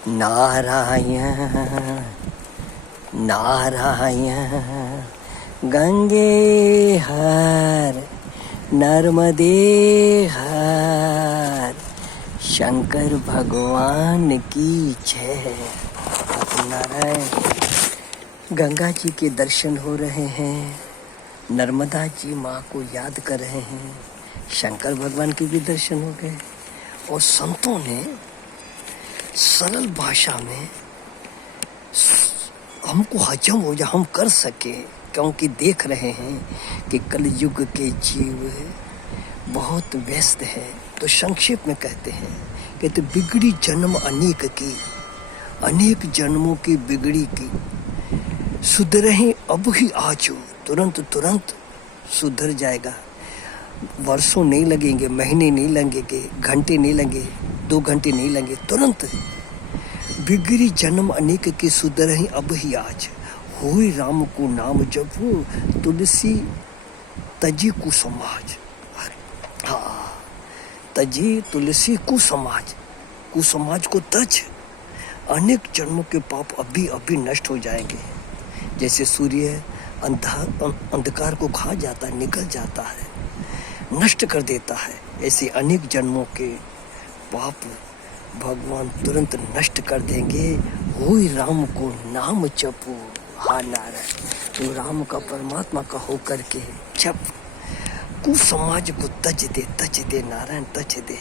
नारायण नारायण गंगे हर नर्मदे हर शंकर भगवान की जय। नारायण गंगा जी के दर्शन हो रहे हैं, नर्मदा जी माँ को याद कर रहे हैं, शंकर भगवान के भी दर्शन हो गए और संतों ने सरल भाषा में हमको हजम हो जाए, हम कर सके, क्योंकि देख रहे हैं कि कलयुग के जीव बहुत व्यस्त है। तो संक्षेप में कहते हैं कि तो बिगड़ी जन्म अनेक की, अनेक जन्मों की बिगड़ी की, सुधरे अब ही आजो, तुरंत तुरंत सुधर जाएगा। वर्षों नहीं लगेंगे, महीने नहीं लगेंगे, घंटे नहीं लगेंगे, 2 घंटे नहीं लगेंगे, तुरंत। बिगड़ी जन्म अनेक के सुधरहि अब ही आज, होई राम को नाम जपो, तुलसी तजी कुसमाज। हाँ, तजी तुलसी कुसमाज, कुसमाज को तज, अनेक जन्मों के पाप अभी अभी नष्ट हो जाएंगे। जैसे सूर्य अंधकार को खा जाता है, निकल जाता है, नष्ट कर देता है, ऐसे अनेक जन्मों के पाप भगवान तुरंत नष्ट कर देंगे। होई राम को नाम जपो। हाँ नारायण, तो राम का परमात्मा का होकर के जप, कुसमाज को तज दे नारायण, तज दे।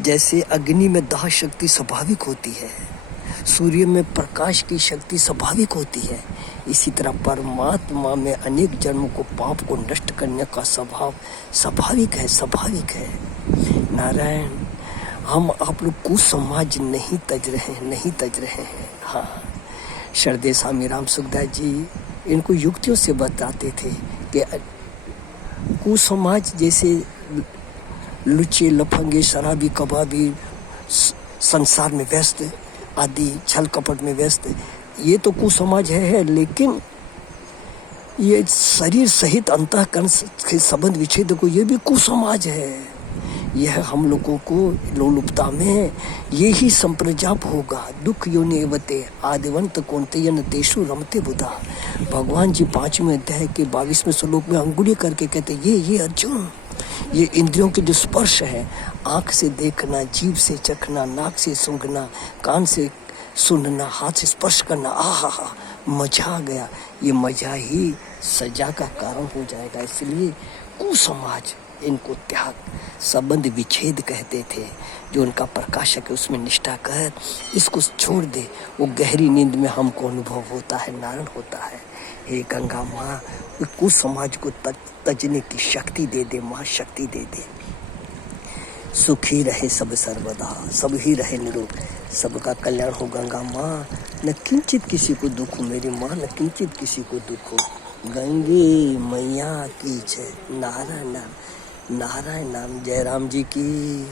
जैसे अग्नि में दाह शक्ति स्वाभाविक होती है, सूर्य में प्रकाश की शक्ति स्वाभाविक होती है, इसी तरह परमात्मा में अनेक जन्मों को पाप को नष्ट करने का स्वभाव स्वाभाविक है। नारायण, हम आप लोग कुसमाज नहीं तज रहे हैं। हाँ, श्रद्धेय स्वामी राम सुखदास जी इनको युक्तियों से बताते थे कि कुसमाज जैसे लुच्चे लफंगे शराबी कबाबी संसार में व्यस्त आदि छल कपट में व्यस्त, ये तो कुसमाज है, लेकिन ये शरीर सहित अंतःकरण के संबंध विच्छेद को ये भी कुसमाज है। यह हम लोगों को लोलुपता में यही संप्रजाप होगा। दुख योनि एवते आदिवंत कौन्तेयन तेषु रमते बुधा। भगवान जी 5वें अध्याय के 22वें श्लोक में अंगुली करके कहते ये अर्जुन, ये इंद्रियों के जो स्पर्श है, आँख से देखना, जीभ से चखना, नाक से सूंघना, कान से सुनना, हाथ से स्पर्श करना, आहा मजा आ गया, ये मजा ही सजा का कारण हो जाएगा। इसलिए कुसमाज, इनको त्याग, संबंध विच्छेद कहते थे। जो उनका प्रकाशक है उसमें निष्ठा कर, इसको छोड़ दे, वो गहरी नींद में हमको अनुभव होता है, नारायण होता है। हे गंगा माँ, कुसमाज को तजने की शक्ति दे दे माँ, शक्ति दे दे। सुखी रहे सब सर्वदा, सब ही रहे निरोग, सबका कल्याण हो गंगा माँ। न किंचित किसी को दुख हो मेरी माँ, न किंचित किसी को दुख हो। गंगे मैया की जय। नारायण नाम, नारायण नाम, जय राम जी की।